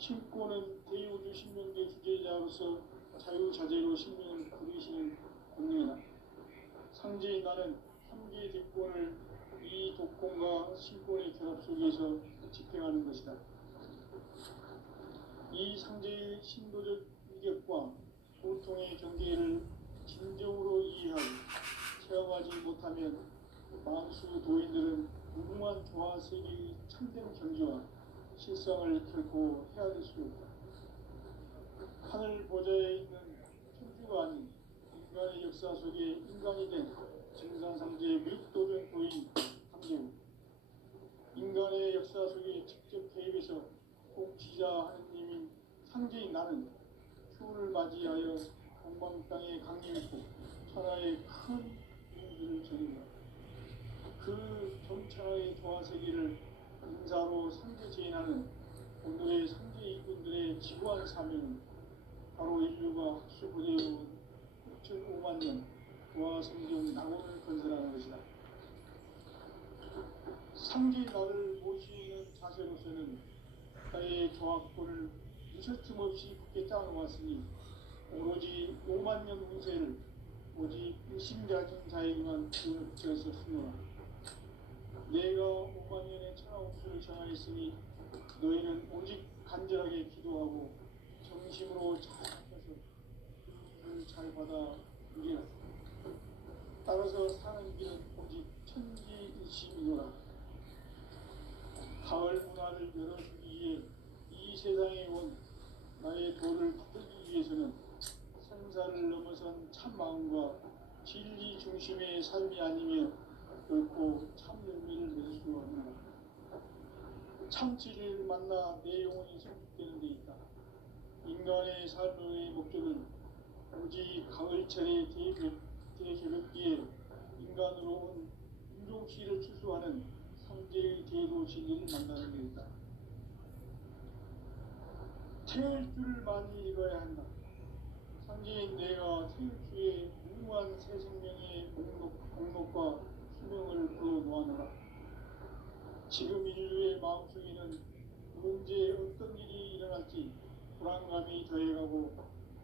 신권은 대우주 신명제 주제자로서 자유자재로 신명을 부르시는 권능이다. 상제인 나는 삼계 대권을 이 독권과 신권의 결합 속에서 집행하는 것이다. 이 상제의 신도적 위격과 보통의 경계를 진정으로 이해하고 체험하지 못하면 만수 도인들은 무궁한 조화세계의 참된 경지와 실상을 결코 헤아릴 수 없다. 하늘 보좌에 있는 천주가 아닌 인간의 역사 속에 인간이 된 증산상제의 밀도된 도인 상제우, 인간의 역사 속에 직접 개입해서 통치자 하느님인 상제인 나는 휴를 맞이하여 동방 땅에 강림했고 천하의 큰 용기를 전한다. 그 전천하의 조화세계를 인사로 상제 제인하는 오늘의 상제 이군들의 지구한 사명은 바로 인류가 학수부대해온 6,5만 년 조화성경 낙원을 건설하는 것이다. 상제 나를 모시는 자세로서는 나의 조합권을 무설틈 없이 굳게 짜놓았으니 오로지 5만 년 운세를 오직 의심가진 자에게만 지어서 수노라. 내가 5만 년의 천하옥수를 정하였으니 너희는 오직 간절하게 기도하고 정심으로 잘 하셔서 그 일을 잘 받아 누리라. 따라서 사는 길은 오직 천지일심이노라. 가을 문화를 열어주기 위해 이 세상에 온 나의 도를 받들기 위해서는 생사를 넘어선 참 마음과 진리 중심의 삶이 아니면 결코 참 열매를 맺을 수 없노라. 참 진리를 만나 내 영혼이 성숙되는 데 있다. 인간의 삶의 목적은 오직 가을철의 대개벽기에 인간으로 온 인종씨를 추수하는 상제의 대도 진리를 만나는 데 있다. 태울 줄을 많이 읽어야 한다. 상제인 내가 태울 주에 무궁한 새 생명의 목록과 수명을 불어놓아노라. 지금 인류의 마음속에는 언제 어떤 일이 일어날지 불안감이 더해가고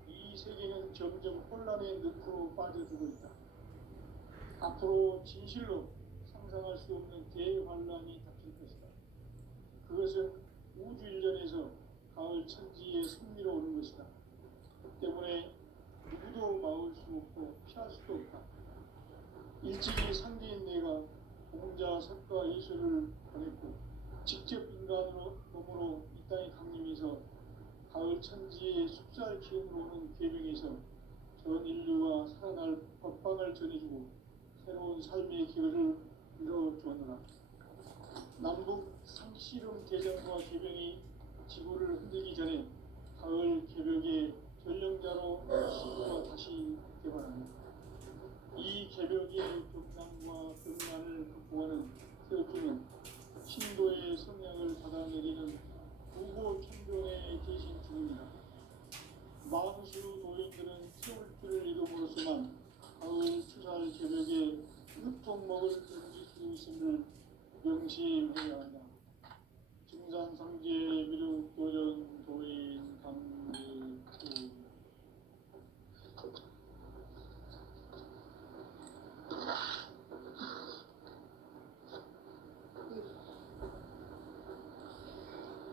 이 세계는 점점 혼란의 늪으로 빠져들고 있다. 앞으로 진실로 상상할 수 없는 대환란이 닥칠 것이다. 그것은 우주 일전에서 가을 천지의 승리로 오는 것이다. 그 때문에 누구도 막을 수 없고 피할 수도 없다. 일찍이 상제인 내가 공자, 석가, 예수를 보냈고 직접 인간으로 몸으로 이 땅에 강림해서 가을 천지의 숲살 기운으로 오는 궤병에서 전 인류가 살아날 법방을 전해주고 새로운 삶의 기회를 이뤄주었노라. 남북 상씨름 대전과 궤병이 지구를 흔들기 전에 가을 개벽의 전령자로 시구가 다시 개발합니다. 이 개벽의 경남과 등난을 극복하는 태극기는 신도의 성향을 받아내리는 부고 천병의 대신 중입니다. 만수 도인들은 태울 줄을 이름으로서만 가을 추살 개벽에 흙통먹을 넘길 수 있음을 명시해야 한다. 증산상제 미륵 도전 도인 강대수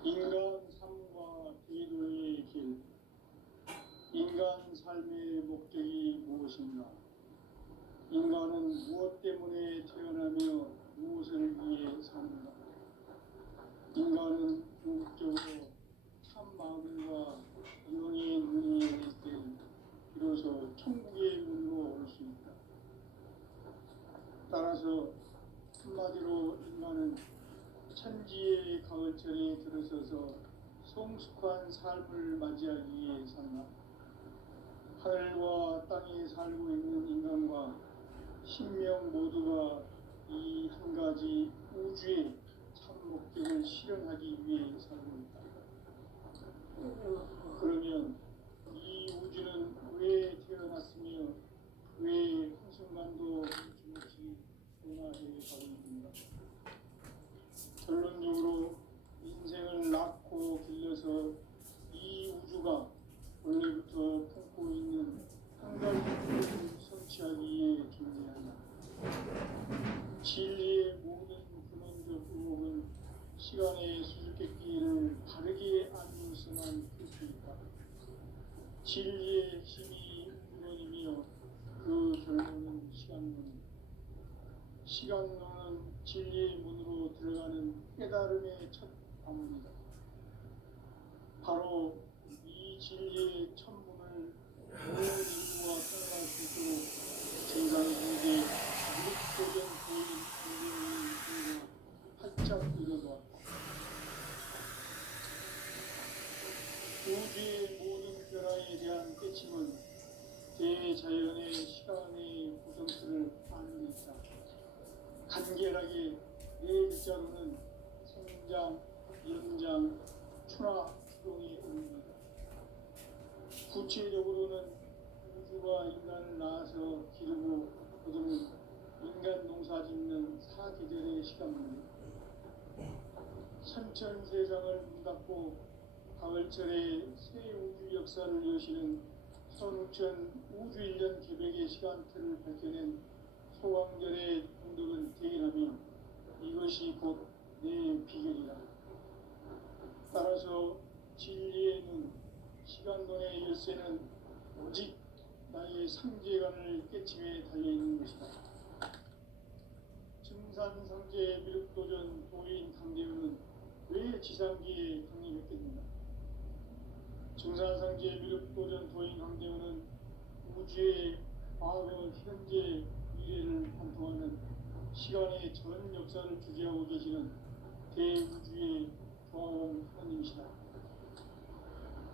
인간 삶과 기도의 길. 인간 삶의 목적이 무엇인가? 인간은 무엇 때문에 태어나며 무엇을 위해 사는가? 인간은 궁극적으로 참 마음과 영의 눈이 열릴 때 비로소 천국의 문으로 올 수 있다. 따라서 한마디로 인간은 천지의 가을철에 들어서서 성숙한 삶을 맞이하기 위해 산다. 하늘과 땅에 살고 있는 인간과 신명 모두가 이 한 가지 우주의 참 목적을 실현하기 위해 살고 있다. 그러면 이 우주는 왜 태어났으며 왜 한순간도 멈춤없이 변화해 가고 있는가? 결론적으로 인생을 낳고 길러서 시간의 수수께끼를 바르게 알고서만 풀수있다. 진리의 힘이 근원이며 그 결론은 시간론. 시간론은 진리의 문으로 들어가는 깨달음의 첫 방문이다. 바로 이 진리의 천문을 온 인구가 통할 수 있도록 생산공개 무력도전 고인 공개의 활짝 열어놓았다. 우주의 모든 변화에 대한 깨침은 대자연의 시간의 구성틀을 아는 데 있다. 간결하게 네 글자로는 생장, 연장, 추나 추동의 의미다. 구체적으로는 우주가 인간을 낳아서 기르고 거두는 인간 농사 짓는 사계절의 시간입니다. 선천 세상을 문닫고 가을철에 새 우주 역사를 여시는 선우천 우주일년 개백의 시간틀을 밝혀낸 소왕절의 공덕을 대인하며 이것이 곧 내 비결이다. 따라서 진리의 눈, 시간론의 열쇠는 오직 나의 상제관을 깨침에 달려있는 것이다. 증산상제 미륵도전 도인 강대우는 왜 지상기에 강림했겠는가? 증산상제 미륵도전 도인 강대우는 우주의 과거, 현재, 미래를 관통하는 시간의 전 역사를 주재하고 계시는 대우주의 조화원 하나님이시다.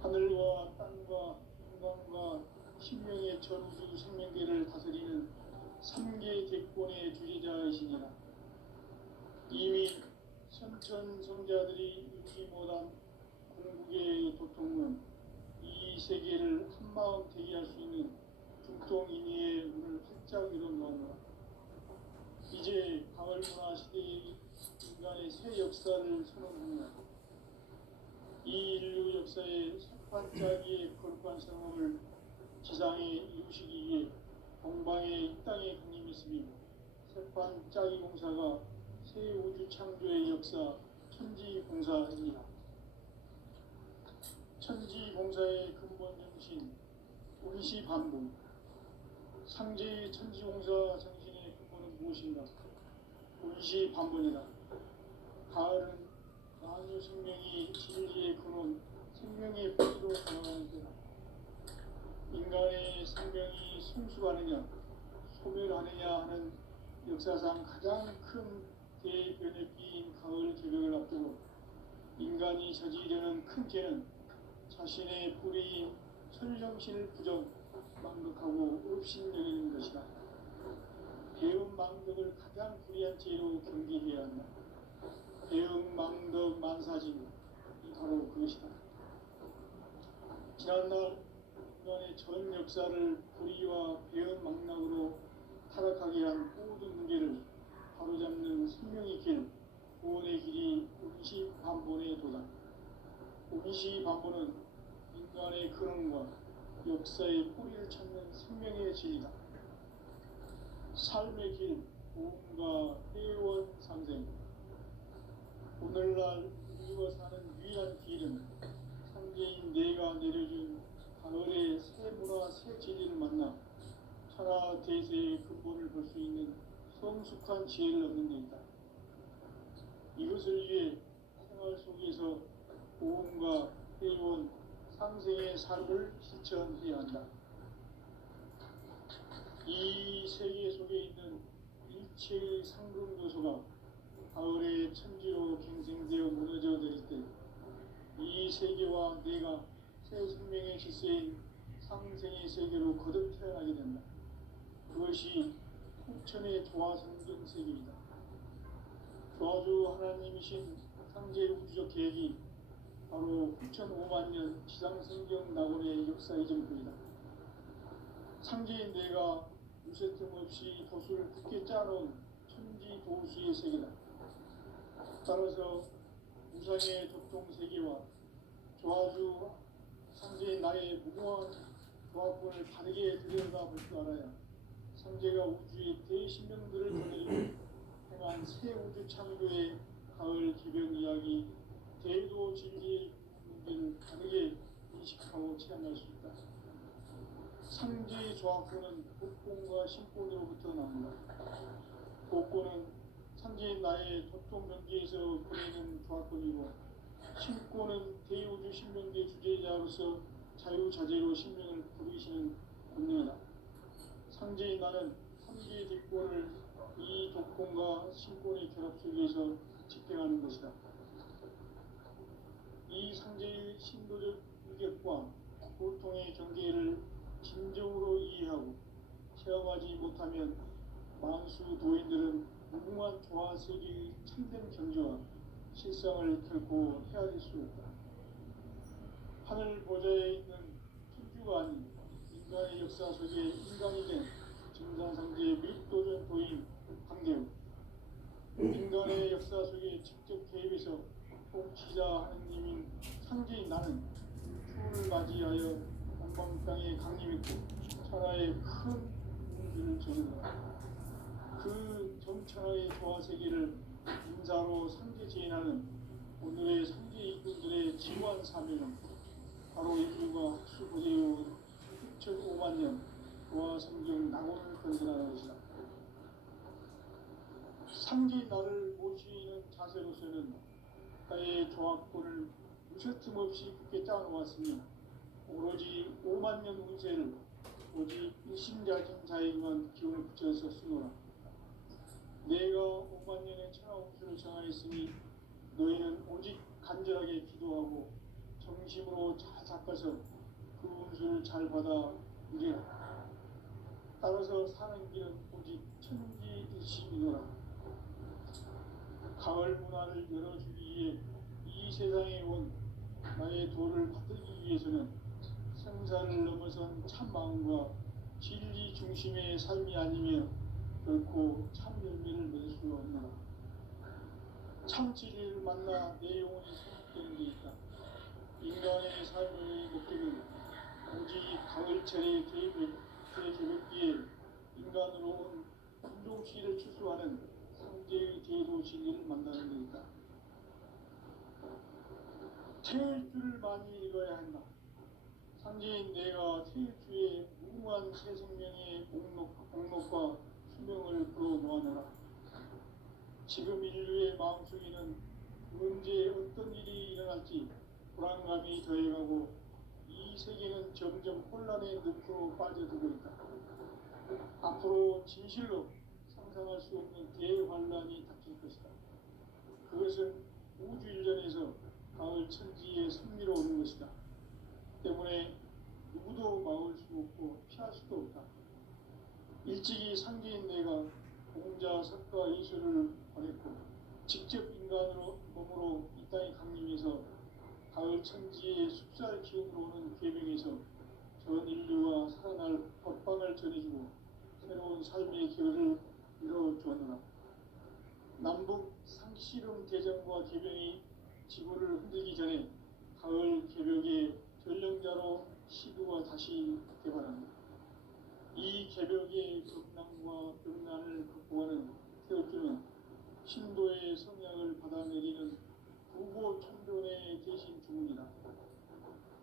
하늘과 땅과 인간과 신명의 전우주 생명계를 다스리는 3개 객권의 주제자이시니라. 이미 선천성자들이 이루지 못한 궁극의 도통은 이 세계를 한마음 대기할 수 있는 중통인의의 문을 활짝 열어놓았노라. 이제 가을문화 시대의 인간의 새 역사를 선언합니다. 이 인류 역사의 석판짜기의 거룩한 성험을 지상에 이루시기 위해 동방의 이 땅에 강림했으며 석판짜기 공사가 새 우주 창조의 역사 천지공사입니다. 천지공사의 근본 정신 운시반복. 상제의 천지공사 정신의 근본은 무엇인가? 운시반복이다. 가을은 만유 생명이 진리의 근원, 생명의 뿌리로 돌아가는 때다. 인간의 생명이 성숙하느냐, 소멸하느냐 하는 역사상 가장 큰 대변혁기인 가을 개벽을 앞두고 인간이 저지르는 큰 죄는 자신의 불의인 설정신을 부정, 망덕하고 업신여기는 것이다. 배움 망덕을 가장 불의한 죄로 경계해야 한다. 배움 망덕 만사진, 이 바로 그것이다. 지난날 인간의 전 역사를 불의와 배움 망락으로 타락하게 한 모든 문제를 바로잡는 생명의 길, 구원의 길이 운시반본에 도다. 운시반본은 인간의 근원과 역사의 뿌리를 찾는 생명의 진리다. 삶의 길, 보험과 회원 상생. 오늘날 우리가 사는 유일한 길은 상제인 내가 내려준 가을의 새 문화, 새 진리를 만나 천하 대세의 근본을 볼 수 있는 성숙한 지혜를 얻는 데 있다. 이것을 위해 생활 속에서 보험과 회원, 상생의 삶을 실천해야 한다. 이 세계 속에 있는 일체의 상금 요소가 가을의 천지로 갱생되어 무너져 내릴 때 이 세계와 내가 새 생명의 질서인 상생의 세계로 거듭 태어나게 된다. 그것이 풍천의 조화성경 세계이다. 조화주 하나님이신 상제 우주적 계획이 바로 9,500만 년 지상성경 낙원의 역사의 전부이다. 상제인 내가 무쇠틈 없이 도수를 굳게 짜놓은 천지 도수의 세계다. 따라서 우상의 도통 세계와 조화주 상제인 나의 무궁한 조합권을 바르게 들여다볼 줄 알아야 상제가 우주의 대신령들을 보내주고 행한 새 우주 창조의 가을 개벽 이야기 조합권은 복권과 신권으로부터 나온다. 복권은 상제인 나의 도통 경계에서 보내는 조합권이고, 신권은 대우주 신명계 주제자로서 자유자재로 신명을 부르시는 권능이다. 상제인 나는 3개의 대권을 이 독권과 신권의 결합 속에서 집행하는 것이다. 이 상제의 신도적 유격과 고통의 경계를 진정으로 이해하고 체험하지 못하면 만수 도인들은 무궁한 조화세계의 참된 경지와 실상을 결코 헤아릴 수 없다. 하늘 보좌에 있는 천주가 아닌 인간의 역사 속에 인간이 된 증산상제의 밀도전 도인 강대우, 인간의 역사 속에 직접 개입해서 통치자 하느님인 상제인 나는 추운을 맞이하여 동방 땅에 강림했고 천하의 큰 공주를 정했다. 그 정천하의 조화세계를 인사로 상제제인하는 오늘의 상제 이군들의 지원 사명은 바로 인류가 학수고대의 6,5만 년 조화성경 낙원을 건설하는 것이다. 상제인 나를 모시는 자세로서는 나의 조합권을 무셔틈 없이 굳게 짜놓았으니 오로지 5만 년 운세를 오직 일심자진자에게만 기운을 붙여서 쓰노라. 내가 5만 년의 천하 운수를 정하였으니 너희는 오직 간절하게 기도하고 정심으로 잘 닦아서 그 운수를 잘 받아 누리라. 따라서 사는 길은 오직 천지일심이노라. 가을 문화를 열어주기 위해 이 세상에 온 나의 도를 받들기 위해서는 생사를 넘어선 참 마음과 진리 중심의 삶이 아니며 결코 참 열매를 맺을 수 없노라. 참 진리를 만나 내 영혼이 소속되는 데 있다. 인간의 삶의 목적은 오직 가을철의 대개벽기에 인간으로 온 운동시를 추수하는 상제의 제도 진리를 만나는 데 있다. 태일주를 많이 읽어야 한다. 상제인 내가 태일주의 무궁한 새 생명의 목록과 수명을 풀어놓아내라. 지금 인류의 마음속에는 언제 어떤 일이 일어날지 불안감이 더해가고 이 세계는 점점 혼란의 늪으로 빠져들고 있다. 앞으로 진실로 상상할 수 없는 대환란이 닥칠 것이다. 그것은 우주 일전에서 가을 천지의 승리로 오는 것이다. 때문에 누구도 막을 수 없고 피할 수도 없다. 일찍이 상제인 내가 공자, 석가, 이수를 보냈고 직접 인간으로 몸으로 이 땅에 강림해서 가을 천지의 숲살 기운으로 오는 계명에서 전 인류가 살아날 법방을 전해주고 새로운 삶의 길을 이뤄주었노라. 남북 상씨름 대전과 계명이 지구를 흔들기 전에 가을 개벽의 전령자로 시도가 다시 개발합니다. 이 개벽의 극난과 극난을 극복하는 태울주는 신도의 성향을 받아내리는 부고 천존의 대신 주문이다.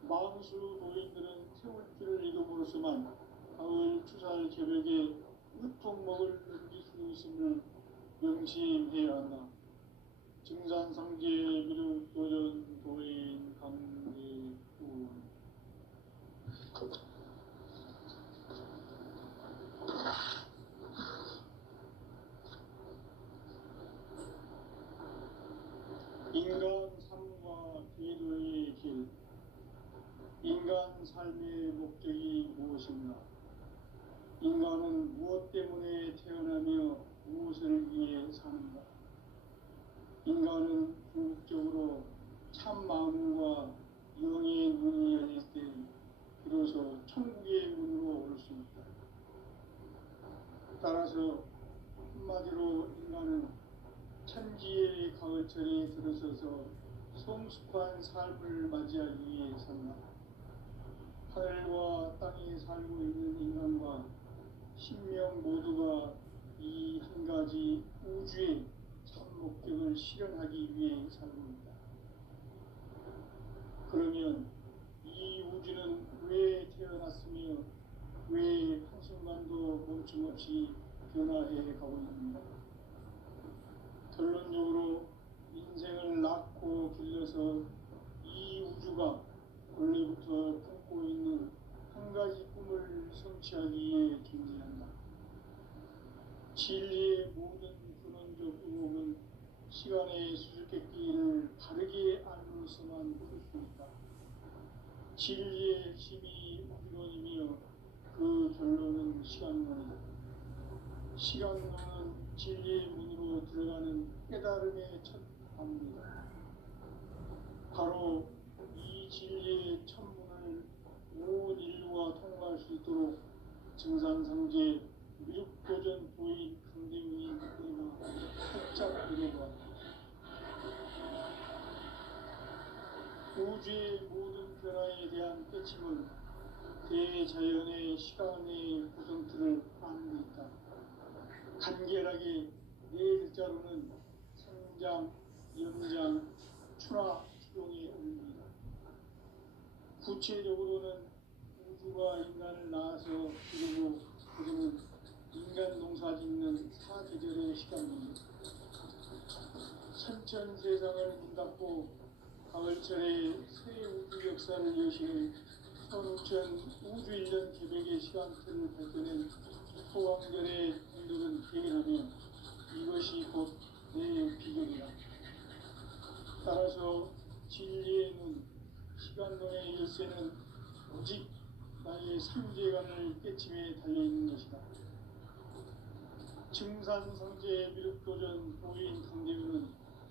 망수 도인들은 태울주를 읽음으로써만 가을 추살 개벽의 으통목을 넘길 수 있음을 명심해야 한다. 증산상제 미륵 도전 도인 강대군. 인간 삶과 기도의 길. 인간 삶의 목적이 무엇인가? 인간은 무엇 때문에 태어나며 무엇을 위해 사는가? 인간은 궁극적으로 참 마음과 영의 눈이 열릴 때 비로소 천국의 문으로 올 수 있다. 따라서 한마디로 인간은 천지의 가을철에 들어서서 성숙한 삶을 맞이하기 위해 산다. 하늘과 땅에 살고 있는 인간과 신명 모두가 이 한 가지 우주의 참 목적을 실현하기 위해 살고 있다. 그러면 이 우주는 왜 태어났으며 왜 한순 변화해 가고 있습니다. 결론적으로 인생을 낳고 길러서 이 우주가 원래부터 품고 있는 한 가지 꿈을 성취하기 위해 존재한다. 진리의 모든 근원적 의목은 시간의 수수께끼를 바르게 알므로서만 풀 수 있다. 진리의 핵심이 우주론이며 그 결론은 시간론이다. 시간론은 진리의 문으로 들어가는 깨달음의 첫 방문이다. 바로 이 진리의 천문을 온 인류가 통과할 수 있도록 증산상제 미륵도전 도인 강대훈이 내가 살짝 이뤄보았다. 우주의 모든 변화에 대한 깨침은 대자연의 시간의 구성틀을 아는 데 있다. 간결하게 네 글자로는 성장, 연장, 추나 추동의 의미다. 구체적으로는 우주가 인간을 낳아서 기르고 그들은 인간 농사 짓는 사계절의 시간입니다. 천천 세상을 문 닫고 가을철에 새 우주 역사를 여시는 선우천 우주 1년 개백의 시간틀을 밝혀낸 소왕절의 분들은 대결하며 이것이 곧 내 비결이다. 따라서 진리의 눈, 시간론의 열쇠는 오직 나의 상제관을 깨침에 달려있는 것이다. 증산상제 미륵도전 도인 강대훈은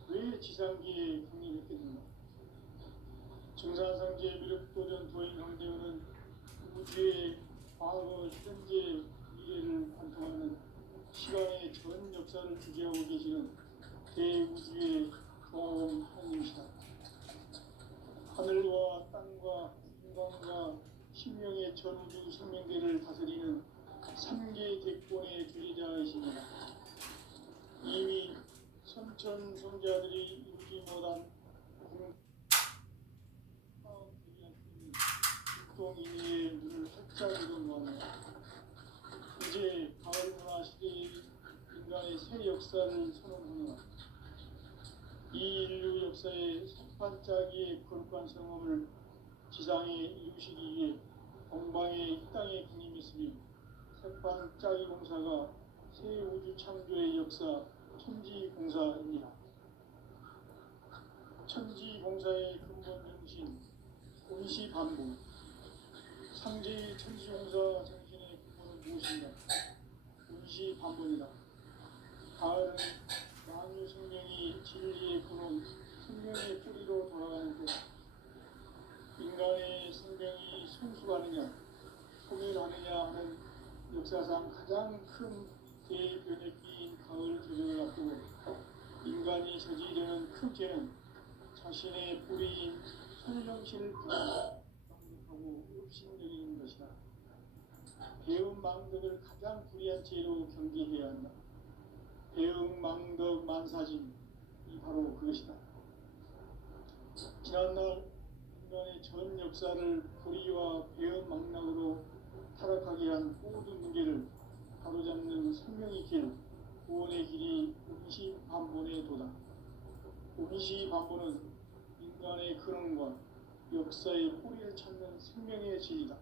왜 지상기에 강림했겠는가? 증산상제 미륵도전 도인 강대훈은 우주의 과거, 현재, 미래를 관통하는 시간의 전 역사를 주재하고 계시는 대우주의 조화원 하나님이시다. 하늘과 땅과 인간과 신명의 전우주 생명계를 다스리는 3개 대권의 주제자이십니다. 이미 선천 성자들이 이루지 못한 국동인의 문을 활짝 열어놓았다. 이제 가을 문화 시대의 인간의 새 역사를 선언하노라. 이 인류 역사의 석판짜기의 거룩한 성험을 지상에 이루시기 위해 동방의 이 땅에 군림했으며 석판짜기 공사가 새 우주 창조의 역사 천지공사입니다. 천지공사의 근본 정신 온시반복. 상제의 천지공사 정신의 근본은 무엇인가? 온시반복이다. 가을은 만유 생명이 진리의 근원, 생명의 뿌리로 돌아가는 때 인간의 생명이 성숙하느냐, 소멸하느냐 하는 역사상 가장 큰 대변혁기인 가을 개벽을 앞두고 인간이 저지르는 큰 죄는 자신의 뿌리인 선령신을 부정하고 업신여기는 것이다. 배은망덕을 가장 불의한 죄로 경계해야 한다. 배은망덕 만사진이 바로 그것이다. 지난날 인간의 전 역사를 불의와 배은망락으로 타락하게 한 모든 문제를 바로잡는 생명의 길, 구원의 길이 온시반본의 도다. 온시반본은 인간의 근원과 역사의 뿌리를 찾는 생명의 진리다.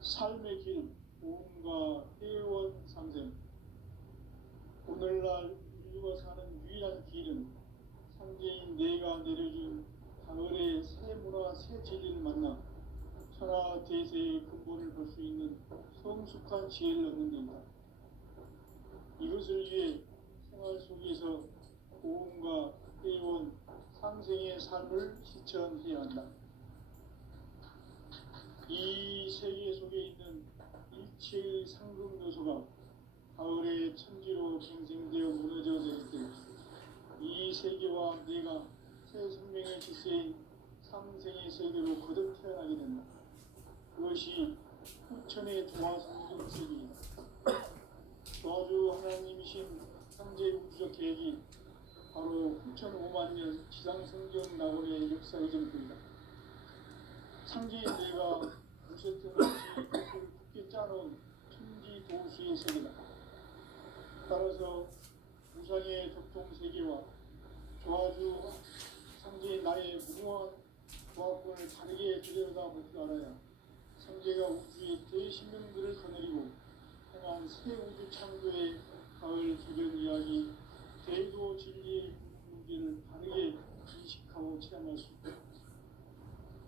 삶의 길, 보험과 회원 상생. 오늘날 인류가 사는 유일한 길은 상제인 내가 내려준 가을의 새 문화, 새 진리를 만나 천하 대세의 근본을 볼 수 있는 성숙한 지혜를 얻는 데이다. 이것을 위해 생활 속에서 보험과 회원, 상생의 삶을 실천해야 한다. 이 세계 속에 있는 일체의 상금 요소가 가을의 천지로 갱생되어 무너져 내릴 때 이 세계와 내가 새 생명의 질서인 상생의 세계로 거듭 태어나게 된다. 그것이 후천의 조화성경 세계이다. 조화주 하나님이신 상제 우주적 계획이 바로 후천 5만 년 지상성경 낙원의 역사의 정토이다. 상제의 내가 무쇠등 없이 굳게 짜놓은 천지 도수의 세계다. 따라서 우상의 도통세계와 조화주 상제인 나의 무궁한 조합권을 다르게 들여다볼 줄 알아야 상제가 우주의 대신명들을 거느리고 행한 새 우주 창조의 가을 주변 이야기 대도 진리의 문제를 다르게 인식하고 체험할 수 있다.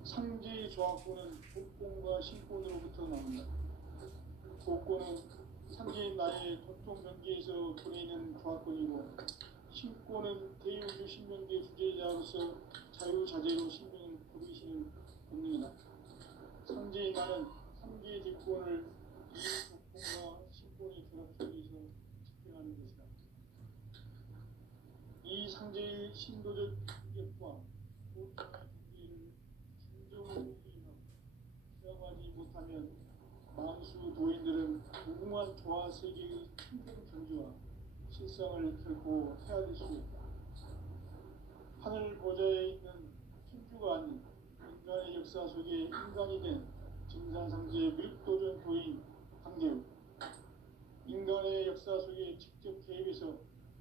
상제의 조합권은 복권과 신권으로부터 나온다. 복권은 상제인 나의 도통명계에서 보내는 조합권이고 신권은 대우주 신명계 주제자로서 자유자재로 신명을 부르시는 본능이다. 상제인 나는 상제의 대권을 이 복권과 신권의 결합 속에서 집행하는 것이다. 이 상제의 신도적 인격과 보통의 경계를 진정으로 체험하지 못하면 만수 도인들은 무궁한 조화 세계의 충분 경지와 실상을 결코 헤아릴 수 없다. 하늘 보좌에 있는 천주가 아닌 인간의 역사 속에 인간이 된 증산상제의 밀도전 도인 강대우, 인간의 역사 속에 직접 개입해서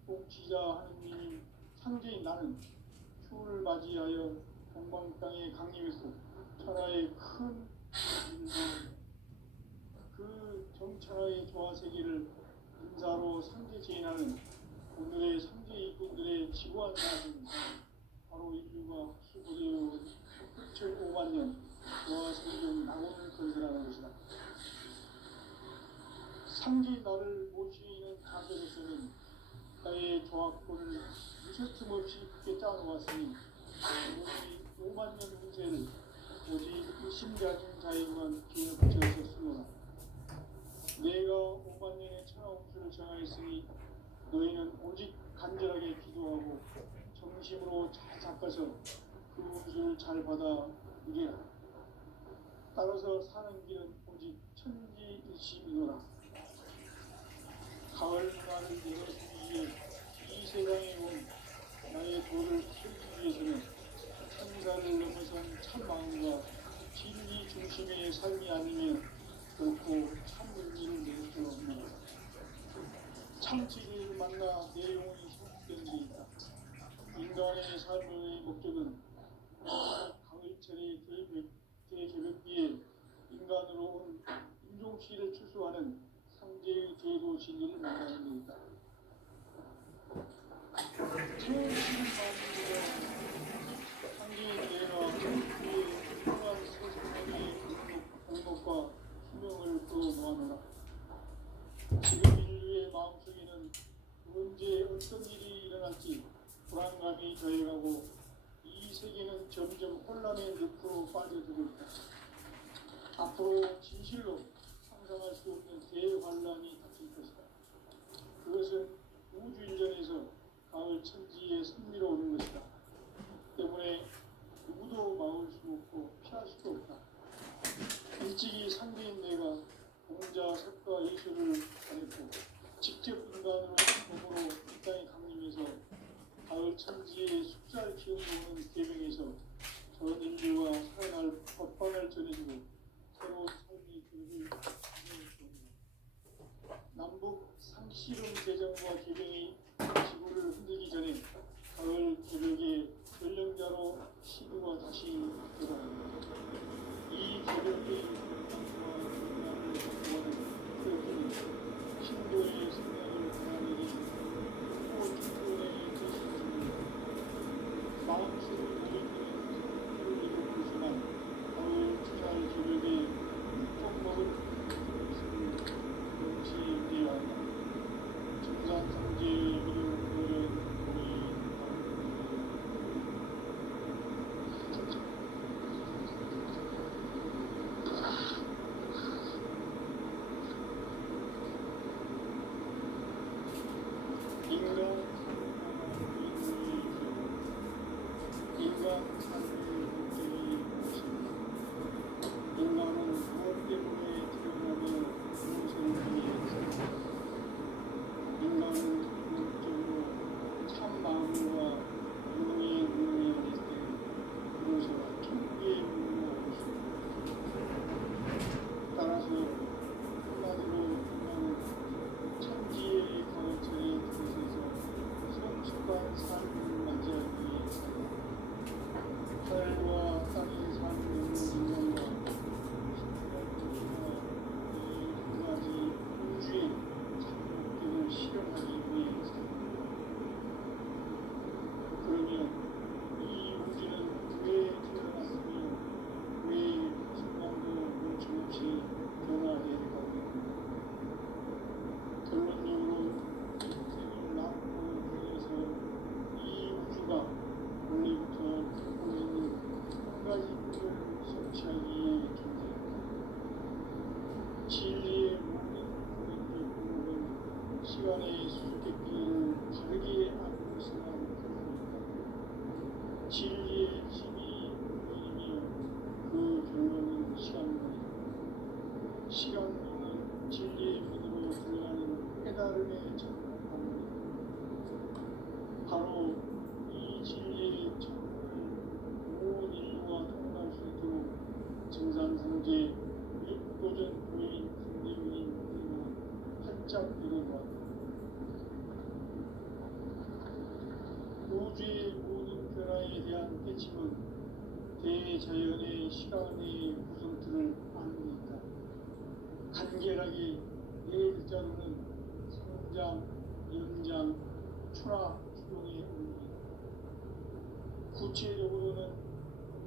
통치자 하느님인 상제인 나는 추를 맞이하여 동방 땅에 강림했고 천하의 큰 그 정천하의 조화 세계를 인사로 상제 제인하는 오늘의 상제 일꾼들의 지구한 자는 바로 인류가 흡수되어 6,5만 년 조화 세계의 낙원을 건설하는 것이다. 상제 나를 모시는 자세로서는 나의 조합권을 무쇠틈 없이 굳게 짜놓았으니 오직 5만 년 운세를 오직 일심가진 자에게만 기회를 붙여서 쓰노라. 내가 5만 년의 천하운수를 정하였으니 너희는 오직 간절하게 기도하고 정심으로 잘 잡아서 그 운수를 잘 받아 누리라. 따라서 사는 길은 오직 천지일심이노라. 가을 문화를 열어주기 위해 이 세상에 온 나의 도를 키우기 위해서는 천사를 넘어선 참 마음과 진리 중심의 삶이 아니면 결코 참 의미를 낼 수 없는 참 진리를 만나 내 영혼이 소속된 데 있다. 인간의 삶의 목적은 가을철의 대저녁기에 인간으로 온 인종시를 추수하는 상제의 제도 진리를 만나는 데 있다. 처음 시를 만들어 상제의 내가 그의 훌륭한 세상의 공덕과 수명을 끌어모아노라. 지금 인류의 마음속에는 언제 어떤 일이 일어날지 불안감이 더해가고 이 세계는 점점 혼란의 늪으로 빠져들고 있다. 앞으로 진실로 상상할 수 없는 대환란이 닥칠 것이다. 그것은 우주인전에서 가을 천지의 승리로 오는 것이다. 때문에 누구도 막을 수 없고 피할 수도 없다. 일찍이 상대인 내가 공자, 석가, 예술을 가렸고 직접 인간으로 몸으로 이 땅에 강림해서 가을 천지의 숲살 기운도 오는 계명에서 전 인류가 살아날 법방을 전해주고 새로운 삶의 길을 진행했습니다. 남북 상씨름 개정과 개병이 지구를 흔들기 전에 가을 개벽의 전령자로 시도가 다시 돌아옵니다. 이 개벽의 신도의 생명을 변화내린 호중군의 뜻입니다. 마음속을 모이는 성품을 이루고지만 가을 주잘 개벽에 묵적 먹은 명치 대화다. 증산상제의 이름 부른 인간 삶의 목적이 무엇인가? 인간은 무엇 때문에 태어나며 무엇을 위해 인간은 궁극적으로 참 마음과 영의 눈이 어릴 때 그로서 천국의 문으로 따라서 한마디로 인간은 천지의 가을 진리의 힘이 이며 그 결론은 시간론이다. 시간론은 진리의 문으로 들어가는 깨달음의 첫 방문이다. 바로 이 진리의 창문을 온 인류가 통과할 수 있도록 증산상제 육도전 도인 강대문인 우리가 활짝 열어놓았다. 우주의 모든 변화에 대한 깨침은 대자연의 시간의 구성틀을 아닙니다. 간결하게 네 글자로는 성장, 연장, 추락, 추동의 의미입니다. 구체적으로는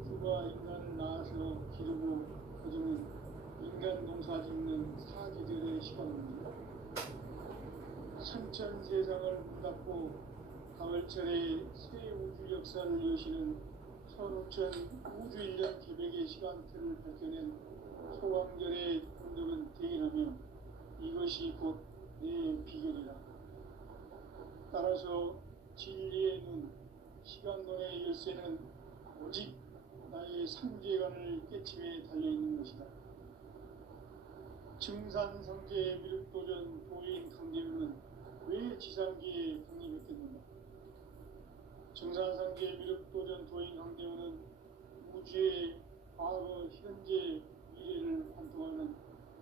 우주가 인간을 낳아서 기르고 거두는 인간 농사 짓는 사지들의 시간입니다. 선천 세상을 문닫고 가을철에 새 우주 역사를 여시는 선우천 우주 1년 계백의 시간틀을 밝혀낸 소광절의 본적은 대인하며 이것이 곧 내 비결이라. 따라서 진리의 눈, 시간론의 열쇠는 오직 나의 상제관을 깨침에 달려있는 것이다. 증산상제 미륵도전 도인 강대문은 왜 지상기에 강림했겠는가? 증산상제 미륵도전 도인 강대문은 우주의 과거, 현재, 미래를 관통하는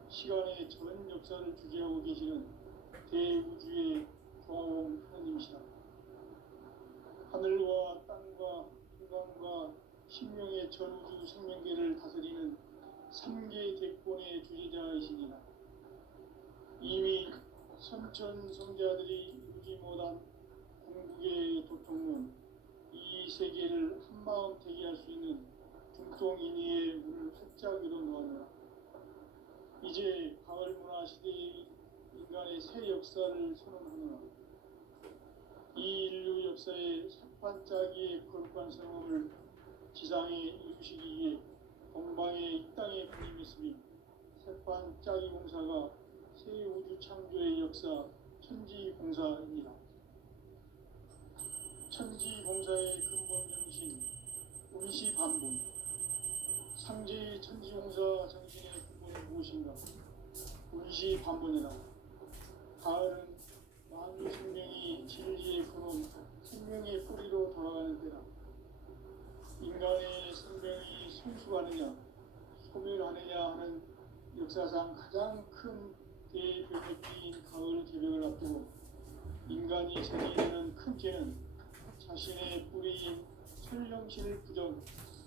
시간의 전 역사를 주재하고 계시는 대우주의 조화원 하나님이시다. 하늘과 땅과 인간과 신명의 전우주 생명계를 다스리는 3개 대권의 주제자이시니라. 이미 선천 성자들이 이루지 못한 궁극의 도통론, 이 세계를 한마음 대기할 수 있는 중통인의의 문을 활짝 열어놓았노라. 이제 가을 문화 시대의 인간의 새 역사를 선언하노라. 이 인류 역사의 삭반짜기의 거룩한 성험을 지상에 이루시기 위해 동방에 이 땅에 군림했으며 삭반짜기 공사가 새 우주 창조의 역사 천지공사입니다. 천지공사의 근본 정신 운시반본. 상제의 천지공사 정신의 근본은 무엇인가? 운시반본이다. 가을은 만유 생명이 진리의 근원, 생명의 뿌리로 돌아가는 때다. 인간의 생명이 성숙하느냐, 소멸하느냐 하는 역사상 가장 큰 대변혁기인 가을 개벽을 앞두고 인간이 저지르는 되는 큰 죄는 자신의 뿌리인 설령신을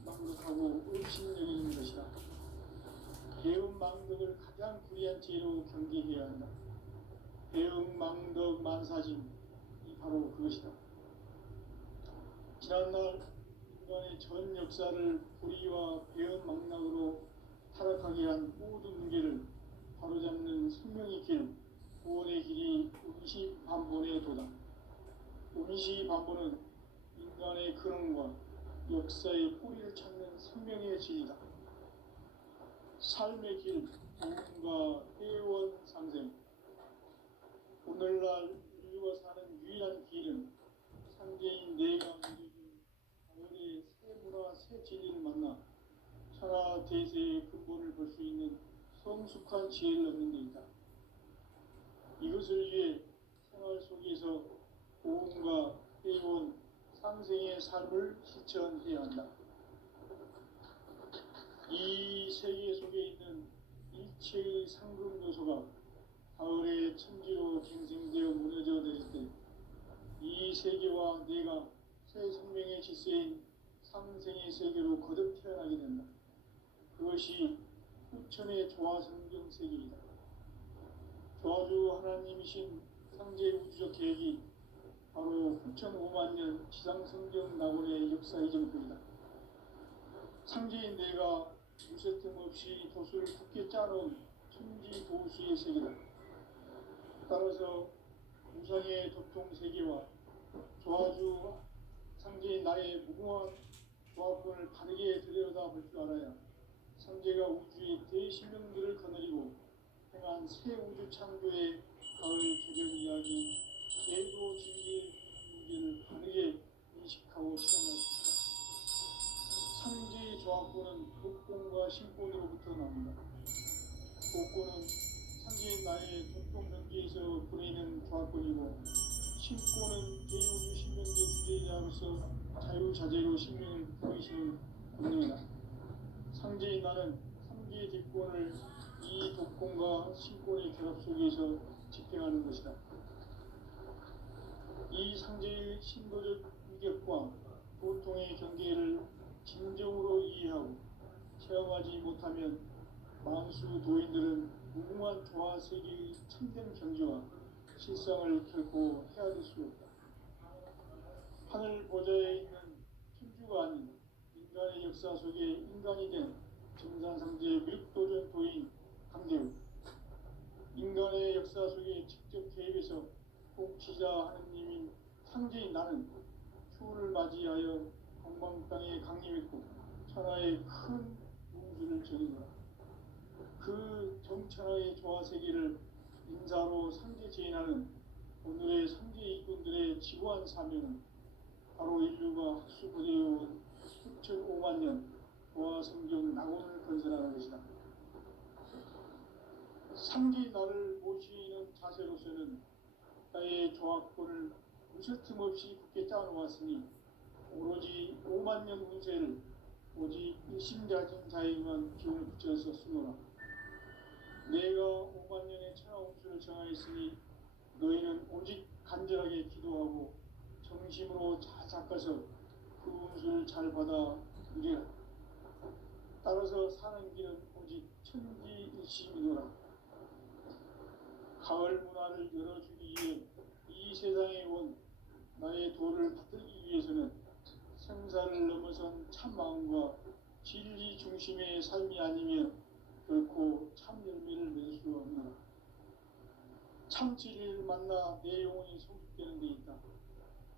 망독하고 의심여기는 것이다. 배은망덕을 가장 불의한 죄로 경계해야 한다. 배은망덕 만사짐이 바로 그것이다. 지난날 인간의 전 역사를 불의와 배은망락으로 타락하게 한 모든 문제를 바로잡는 생명의 길, 구원의 길이 운시반본의 도다. 운시반본은 인간의 근원과 역사의 뿌리를 찾는 생명의 진리다. 삶의 길, 부흥과 회원 상생. 오늘날 인류가 사는 유일한 길은 상제인 내가 믿어준 가을의 새 문화, 새 진리를 만나 천하 대세의 근본을 볼 수 있는 성숙한 지혜를 얻는 데 있다. 이것을 위해 생활 속에서 보험과 회원, 상생의 삶을 실천해야 한다. 이 세계 속에 있는 일체의 상금 요소가 가을의 천지로 갱생되어 무너져 내릴 때 이 세계와 내가 새 생명의 질서인 상생의 세계로 거듭 태어나게 된다. 그것이 후천의 조화성경 세계이다. 조화주 하나님이신 상제 우주적 계획이 바로 후천 5만 년 지상성경 낙원의 역사 이전부이다. 상제인 내가 무쇠 틈 없이 도수를 굳게 짜놓은 천지 도수의 세계다. 따라서 우상의 도통 세계와 조화주 상제인 나의 무궁한 조합권을 바르게 들여다볼 줄 알아야 상제가 우주의 대신령들을 거느리고 행한 새 우주 창조의 가을 개별 이야기, 대도 진리의 문제를 바르게 인식하고 실현할 수 있다. 조합권은 복권과 신권으로부터 나옵니다. 복권은 상계인 나의 독종명기에서 보내는 조합권이고, 신권은 대우주 신명계 주제자로서 자유자재로 신명을 보이시는 권능이다. 상제인 나는 3개 대권을 이 독권과 신권의 결합 속에서 집행하는 것이다. 이 상제의 신도적 위격과 보통의 경계를 진정으로 이해하고 체험하지 못하면 만수 도인들은 무궁한 조화 세계의 참된 경지와 실상을 결코 헤아릴 수 없다. 하늘 보좌에 있는 천주가 아닌 인간의 역사 속에 인간이 된 정산상제의 밀도전 도인 강대우, 인간의 역사 속에 직접 개입해서 통치자 하느님인 상제인 나는 추후를 맞이하여 건광 땅에 강림했고 천하의 큰 우주를 전이노라. 그 정천하의 조화세계를 인사로 상제 제인하는 오늘의 상제 일꾼들의 지고한 사명은 바로 인류가 학수고대해온 수천 5만 년 조화성경 낙원을 건설하는 것이다. 상제인 나를 모시는 자세로서는 나의 조합권을 무쇠틈 없이 굳게 짜놓았으니 오로지 5만 년 운세를 오직 일심가진 자에게만 기운을 붙여서 쓰노라. 내가 5만 년의 천하 운수를 정하였으니 너희는 오직 간절하게 기도하고 정심으로 잘 닦아서 그 운수를 잘 받아 누리라. 따라서 사는 길은 오직 천지일심이노라. 가을 문화를 열어주기 위해 이 세상에 온 나의 도를 받들기 위해서는 생사를 넘어선 참 마음과 진리 중심의 삶이 아니면 결코 참 열매를 맺을 수 없노라. 참 진리를 만나 내 영혼이 성숙되는 데 있다.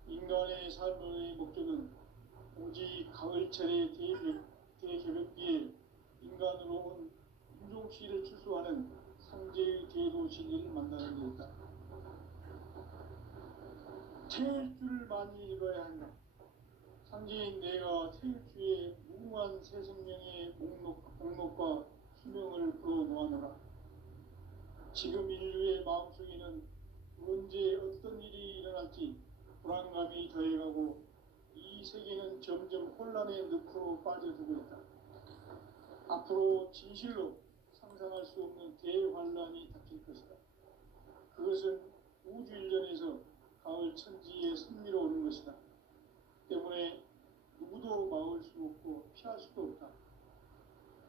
인간의 삶의 목적은 오직 가을철의 대개벽기에 인간으로 온 인종씨를 출소하는 상제의 대도 진리를 만나는 데 있다. 태일주를 많이 읽어야 한다. 상제인 내가 태일주의 무궁한 새 생명의 목록과 수명을 풀어놓아노라. 지금 인류의 마음속에는 언제 어떤 일이 일어날지 불안감이 더해가고 이 세계는 점점 혼란의 늪으로 빠져들고 있다. 앞으로 진실로 상상할 수 없는 대환란이 닥칠 것이다. 그것은 우주 일련에서 가을 천지에 선미로 오는 것이다. 때문에 누구도 막을 수 없고 피할 수도 없다.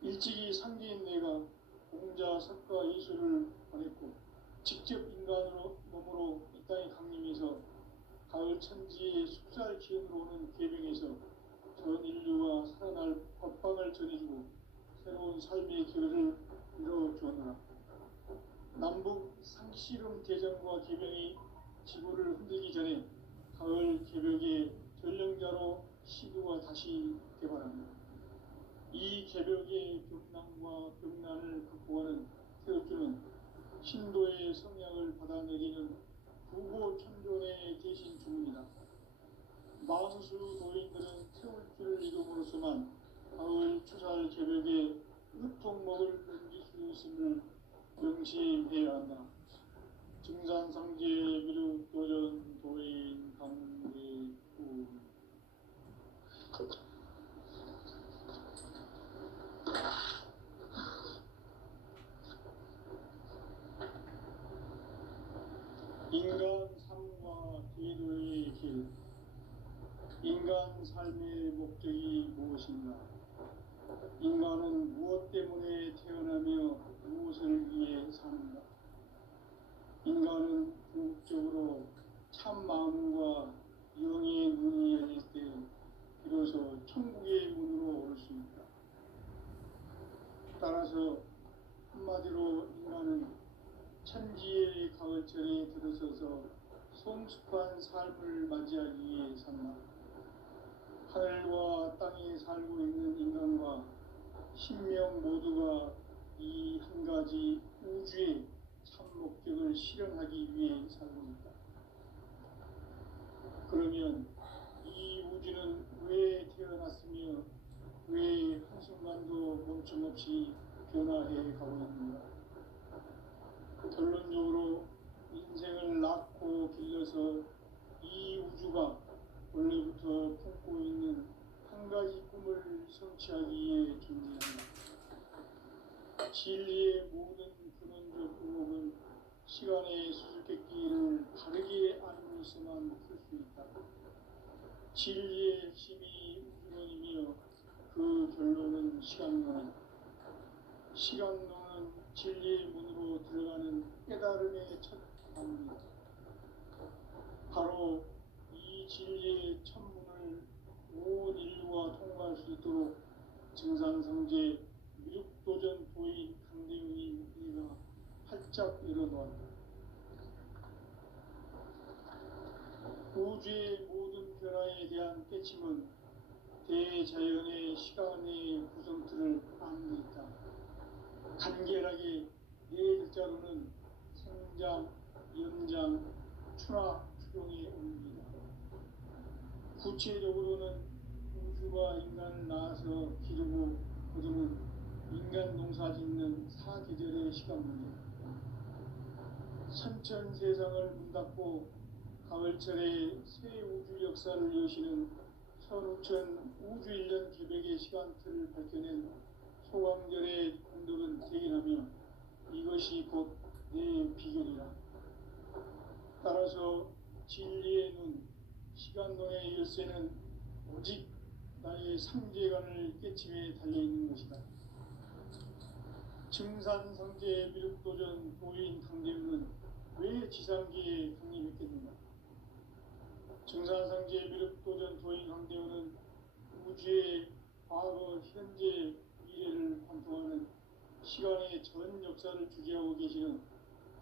일찍이 상계인 내가 공자, 석가, 예수를 보냈고 직접 인간으로 몸으로 이 땅에 강림해서 가을 천지의 숙살 기운으로 오는 계명에서 전 인류가 살아날 법방을 전해주고 새로운 삶의 기회를 이뤄주었노라. 남북 상씨름 대전과 계명이 지구를 흔들기 전에 가을 개벽의 전령자로 시도가 다시 개발합니다. 이 개벽의 벽난과 벽난을 극복하는 태극주는 신도의 성향을 받아내리는 부고천존의 대신 주문이다. 만수 도인들은 태울주를 이름으로서만 가을 추살 개벽에 으통목을 넘길 수 있음을 명심해야 한다. 증산상제 미륵도전 도인 강대구. 인간 삶과 기도의 길. 인간 삶의 목적이 무엇인가? 인간은 무엇 때문에 태어나며 무엇을 위해 사는가? 인간은 궁극적으로 참 마음과 영의 문이 열릴 때 비로소 천국의 문으로 올 수 있다. 따라서 한마디로 인간은 천지의 가을철에 들어서서 성숙한 삶을 맞이하기 위해 산다. 하늘과 땅에 살고 있는 인간과 신명 모두가 이 한 가지 우주의 참 목적을 실현하기 위해 살고 있다. 그러면 이 우주는 왜 태어났으며 왜 한 변화해 가고 있습니다. 결론적으로 인생을 낳고 길러서 이 우주가 원래부터 품고 있는 한 가지 꿈을 성취하기 위해 존재합니다. 진리의 모든 근원적 의혹은 시간의 수수께끼를 바르게 알고 있어만 풀 수 있다. 진리의 핵심이 우주론이며 그 결론은 시간론이다. 시간론은 진리의 문으로 들어가는 깨달음의 첫 방문이다. 바로 이 진리의 천문을 온 인류가 통과할 수 있도록 증산성제 미륵도전 도인 강대훈이 우리가 활짝 열어놓았다. 우주의 모든 변화에 대한 깨침은 대자연의 시간의 구성틀을 아는 데 있다. 간결하게 네 글자로는 성장, 연장, 추나, 추동의 의미이다. 구체적으로는 우주가 인간을 낳아서 기르고 거두는 인간 농사 짓는 사계절의 시간문이다. 선천 세상을 문 닫고 가을철에 새 우주 역사를 여시는 선우천 우주 1년 개백의 시간틀을 밝혀낸 소강절의 공덕은 대견하며 이것이 곧 내 비결이라. 따라서 진리의 눈, 시간론의 열쇠는 오직 나의 상제관을 깨침에 달려있는 것이다. 증산성제 미륵도전 도인 강대훈은 왜 지상계에 강림했겠는가? 증산성제 미륵도전 도인 강대훈은 우주의 과거, 현재, 미래를 관통하는 시간의 전 역사를 주재하고 계시는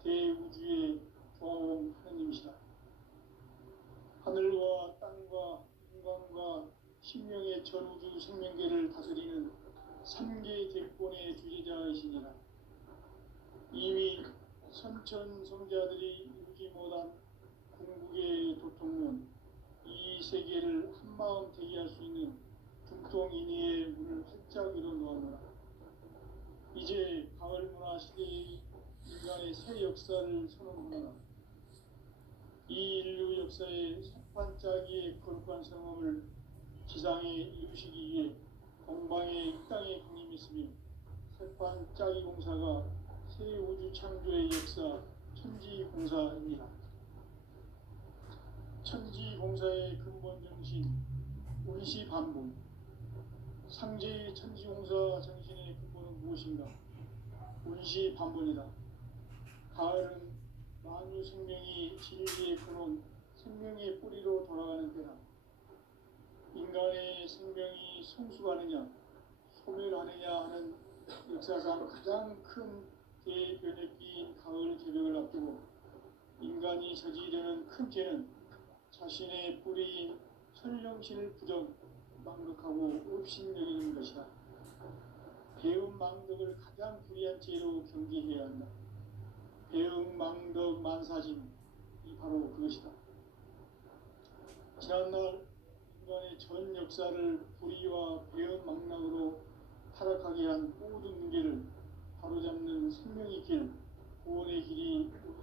대우주의 조화홍 하느님이시다. 하늘과 땅과 인간과 신명의 전우주 생명계를 다스리는 3개 대권의 주제자이시니라. 이미 선천 성자들이 이루지 못한 궁극의 도통론, 이 세계를 한마음 대기할 수 있는 중통인의의 문을 활짝 열어놓았노라. 이제 가을 문화 시대의 인간의 새 역사를 선언하노라. 이 인류 역사의 석판짜기의 거룩한 성험을 지상에 이루시기 위해 동방의 이 땅에 강림했으며 석판짜기 공사가 새 우주 창조의 역사 천지공사입니다. 천지공사의 근본 정신 운시반복. 상제의 천지공사 정신의 근본은 무엇인가? 운시반복이다. 가을은 만유 생명이 진리의 근원, 생명의 뿌리로 돌아가는 때다. 인간의 생명이 성숙하느냐, 소멸하느냐 하는 역사상 가장 큰 대변혁기인 가을 개벽을 앞두고 인간이 저지르는 큰 죄는 자신의 뿌리인 설령신을 부정, 망극하고 업신여기는 것이다. 배움 망덕을 가장 불의한 죄로 경계해야 한다. 배움 망덕 만사진, 이 바로 그것이다. 지난날 인간의 전 역사를 불의와 배움 망락으로 타락하게 한 모든 문제를 바로잡는 생명의 길,